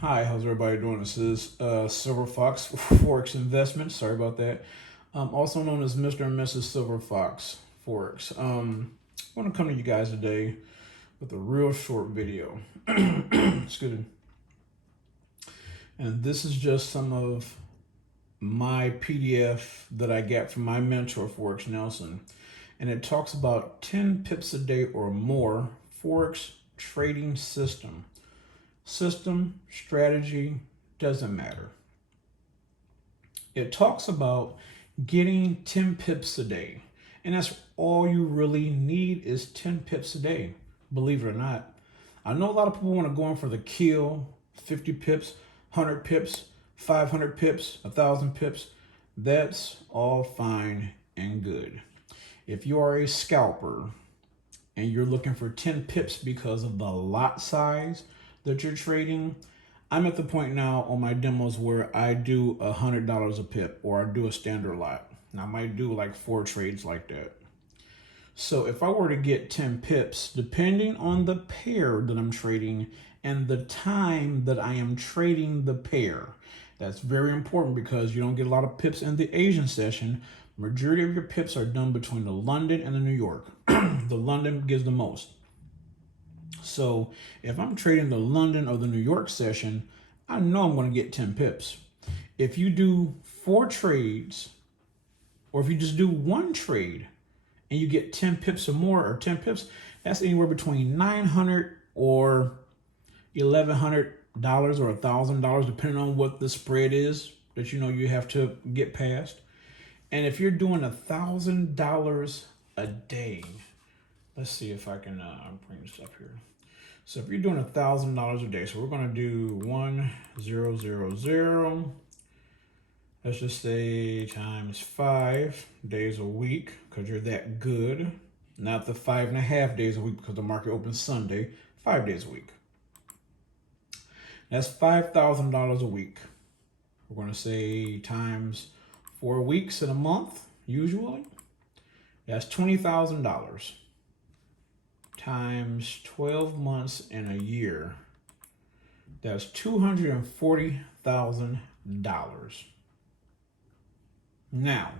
Hi, how's everybody doing? This is Silver Fox Forex Investment. Sorry about that. Also known as Mr. and Mrs. Silver Fox Forex. I want to come to you guys today with a real short video. Excuse me. And this is just some of my PDF that I get from my mentor, Forex Nelson. And it talks about 10 pips a day or more Forex trading system. System, strategy, doesn't matter. It talks about getting 10 pips a day. And that's all you really need is 10 pips a day, believe it or not. I know a lot of people want to go in for the kill, 50 pips, 100 pips, 500 pips, 1,000 pips. That's all fine and good. If you are a scalper and you're looking for 10 pips because of the lot size that you're trading, I'm at the point now on my demos where I do $100 a pip or I do a standard lot. And I might do like 4 trades like that. So if I were to get 10 pips, depending on the pair that I'm trading and the time that I am trading the pair, that's very important because you don't get a lot of pips in the Asian session. Majority of your pips are done between the London and the New York. The London gives the most. So if I'm trading the London or the New York session, I know I'm going to get 10 pips. If you do 4 trades, or if you just do 1 trade and you get 10 pips or more, or 10 pips, that's anywhere between $900 or $1,100 or $1,000, depending on what the spread is that you have to get past. And if you're doing $1,000 a day, let's see if I can bring this up here. So if you're doing $1,000 a day, so we're going to do 1,000. Let's just say times 5 days a week because you're that good. Not the 5.5 days a week because the market opens Sunday. 5 days a week. That's $5,000 a week. We're going to say times 4 weeks in a month, usually. That's $20,000 times 12 months in a year. That's $240,000. Now,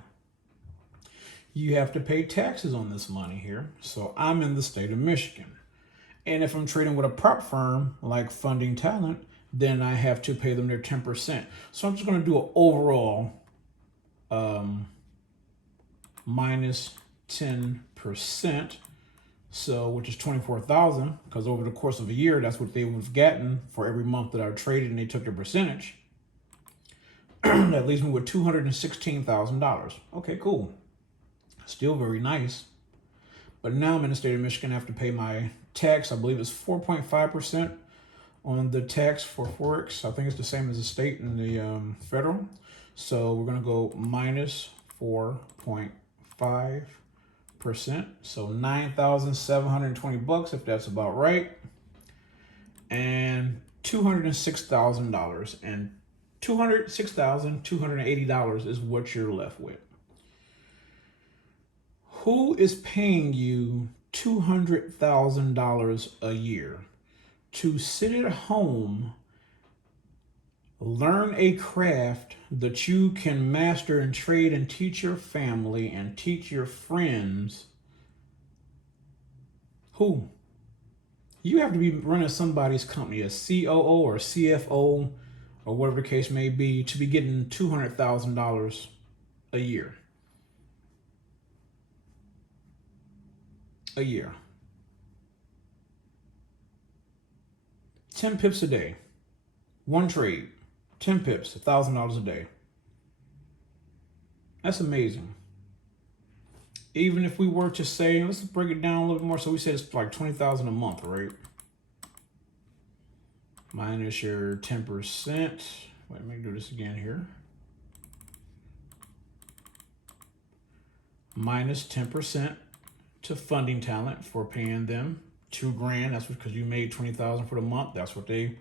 you have to pay taxes on this money here. So I'm in the state of Michigan. And if I'm trading with a prop firm like Funding Talent, then I have to pay them their 10%. So I'm just going to do an overall minus 10%. So, which is 24,000, because over the course of a year, that's what they would have gotten for every month that I traded, and they took their percentage. That leaves me with $216,000. Okay, cool. Still very nice. But now I'm in the state of Michigan. I have to pay my tax. I believe it's 4.5% on the tax for Forex. I think it's the same as the state and the federal. So we're going to go minus 4.5%. So $9,720 if that's about right. And $206,000. And $206,280 is what you're left with. Who is paying you $200,000 a year to sit at home, learn a craft that you can master and trade and teach your family and teach your friends? Who? You have to be running somebody's company, a COO or CFO or whatever the case may be, to be getting $200,000 a year. A year. 10 pips a day. One trade. 10 pips, $1,000 a day. That's amazing. Even if we were to say, let's break it down a little bit more. So we said it's like $20,000 a month, right? Minus your 10%. Wait, let me do this again here. Minus 10% to funding talent for paying them $2,000. That's because you made $20,000 for the month. That's what they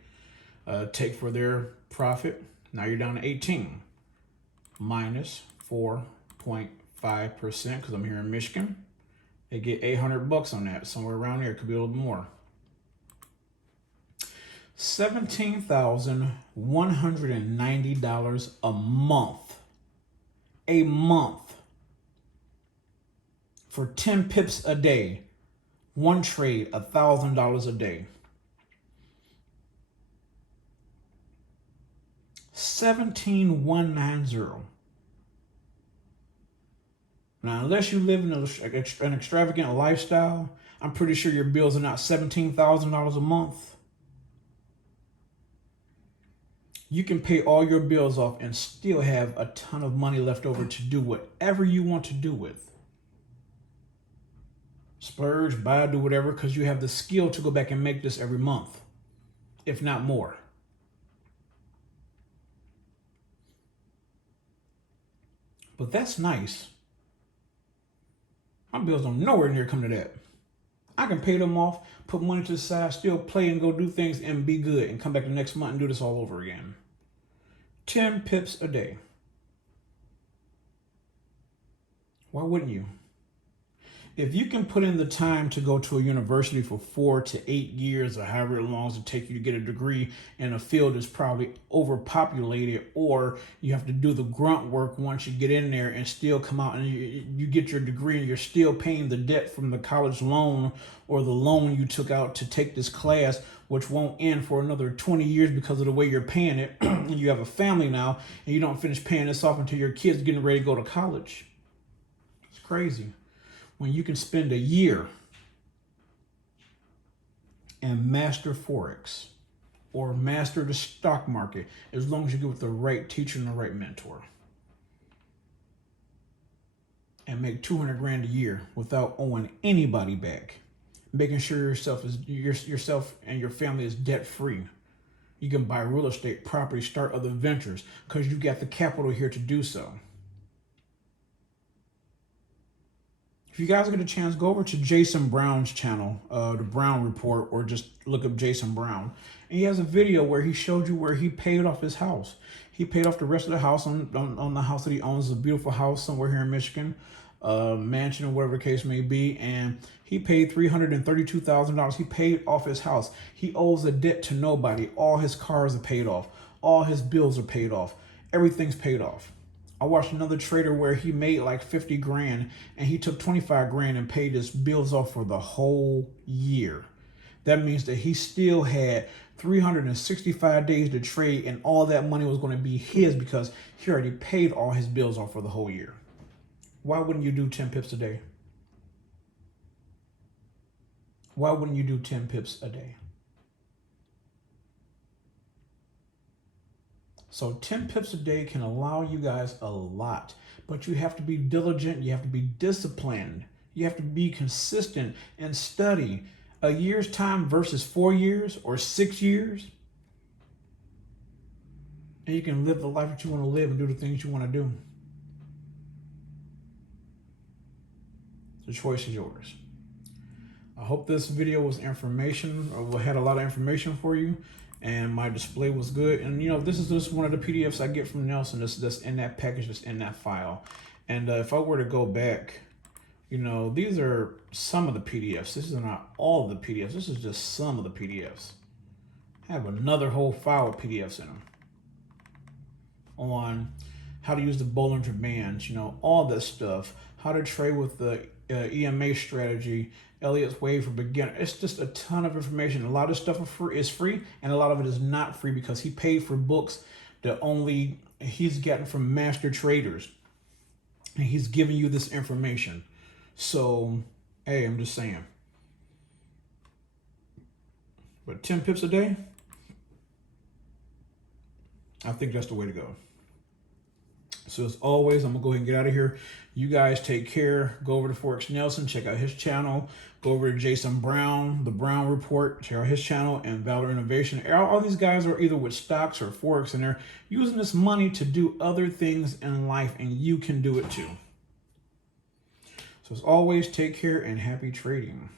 take for their profit. Now you're down to 18. Minus 4.5%, because I'm here in Michigan. They get $800 on that. Somewhere around there. It could be a little bit more. $17,190 a month. A month. For 10 pips a day. One trade, $1,000 a day. 17,190. Now, unless you live in an extravagant lifestyle, I'm pretty sure your bills are not $17,000 a month. You can pay all your bills off and still have a ton of money left over to do whatever you want to do with. Splurge, buy, do whatever, because you have the skill to go back and make this every month, if not more. But that's nice. My bills don't nowhere near come to that. I can pay them off, put money to the side, still play and go do things and be good and come back the next month and do this all over again. 10 pips a day. Why wouldn't you? If you can put in the time to go to a university for 4 to 8 years or however long it takes you to get a degree in a field that's probably overpopulated, or you have to do the grunt work once you get in there and still come out and you get your degree and you're still paying the debt from the college loan or the loan you took out to take this class, which won't end for another 20 years because of the way you're paying it. And you have a family now and you don't finish paying this off until your kid's getting ready to go to college. It's crazy. When you can spend a year and master Forex or master the stock market, as long as you get with the right teacher and the right mentor, and make $200,000 a year without owing anybody back, making sure yourself and your family is debt free. You can buy real estate, property, start other ventures because you got the capital here to do so. If you guys get a chance, go over to Jason Brown's channel, the Brown Report, or just look up Jason Brown. And he has a video where he showed you where he paid off his house. He paid off the rest of the house on the house that he owns. It's a beautiful house somewhere here in Michigan, mansion or whatever the case may be. And he paid $332,000. He paid off his house. He owes a debt to nobody. All his cars are paid off. All his bills are paid off. Everything's paid off. I watched another trader where he made like 50 grand and he took 25 grand and paid his bills off for the whole year. That means that he still had 365 days to trade and all that money was going to be his because he already paid all his bills off for the whole year. Why wouldn't you do 10 pips a day? Why wouldn't you do 10 pips a day? So 10 pips a day can allow you guys a lot, but you have to be diligent. You have to be disciplined. You have to be consistent and study. A year's time versus 4 years or 6 years. And you can live the life that you want to live and do the things you want to do. The choice is yours. I hope this video was information or had a lot of information for you. And my display was good. And you know, this is just one of the PDFs I get from Nelson that's in that package, that's in that file. And if I were to go back, you know, these are some of the PDFs. This is not all of the PDFs. This is just some of the PDFs. I have another whole file of PDFs in them on how to use the Bollinger Bands, you know, all this stuff, how to trade with the EMA strategy, Elliot's Wave for beginner. It's just a ton of information. A lot of stuff is free, and a lot of it is not free because he paid for books that only he's getting from master traders, and he's giving you this information. So, hey, I'm just saying. But 10 pips a day, I think that's the way to go. So as always, I'm going to go ahead and get out of here. You guys take care. Go over to Forex Nelson. Check out his channel. Go over to Jason Brown, the Brown Report. Check out his channel and Valor Innovation. All these guys are either with stocks or Forex, and they're using this money to do other things in life, and you can do it too. So as always, take care and happy trading.